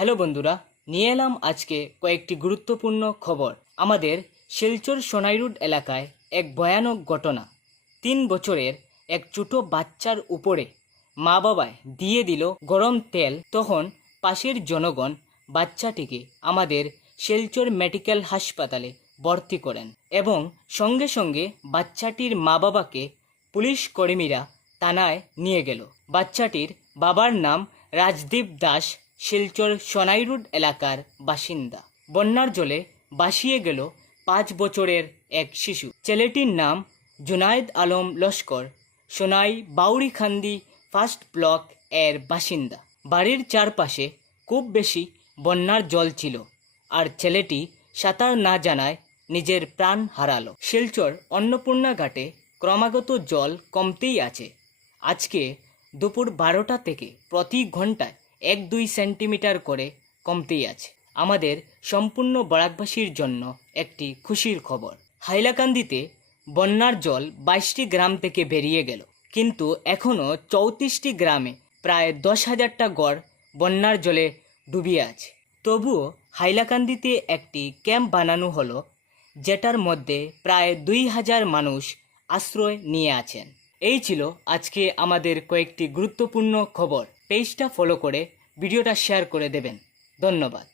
Hello বন্ধুরা, নিয়ে এলাম আজকে কয়েকটি গুরুত্বপূর্ণ খবর। আমাদের শিলচর সোনাইরুড এলাকায় এক ভয়ানক ঘটনা। তিন বছরের এক ছোট বাচ্চার উপরে মা বাবায় দিয়ে দিল গরম তেল। তখন পাশের জনগণ বাচ্চাটিকে আমাদের শিলচর মেডিকেল হাসপাতালে ভর্তি করেন এবং সঙ্গে সঙ্গে বাচ্চাটির মা বাবাকে পুলিশ কর্মীরা থানায় নিয়ে গেল। বাচ্চাটির বাবার নাম রাজদীপ দাস শিলচর সোনাইরুড এলাকার বাসিন্দা। বন্যার জলে বাসিয়ে গেল পাঁচ বছরের এক শিশু। ছেলেটির নাম জুনায়েদ আলম লস্কর। সোনাই বাউরিখান্দি ফার্স্ট ব্লক এর বাসিন্দা। বাড়ির চারপাশে খুব বেশি বন্যার জল ছিল আর ছেলেটি সাঁতার না জানায় নিজের প্রাণ হারালো। শিলচর অন্নপূর্ণা ঘাটে ক্রমাগত জল কমতেই আছে। আজকে দুপুর বারোটা থেকে প্রতি ঘন্টায় এক দুই সেন্টিমিটার করে কমতেই আছে। আমাদের সম্পূর্ণ বরাকবাসীর জন্য একটি খুশির খবর। হাইলাকান্দিতে বন্যার জল বাইশটি গ্রাম থেকে বেরিয়ে গেল। কিন্তু এখনও চৌত্রিশটি গ্রামে প্রায় দশ হাজারটা গড় বন্যার জলে ডুবিয়ে আছে। তবুও হাইলাকান্দিতে একটি ক্যাম্প বানানো হলো, যেটার মধ্যে প্রায় দুই হাজার মানুষ আশ্রয় নিয়ে আছেন। এই ছিল আজকে আমাদের কয়েকটি গুরুত্বপূর্ণ খবর। পেজটা ফলো করে ভিডিওটা শেয়ার করে দেবেন। ধন্যবাদ।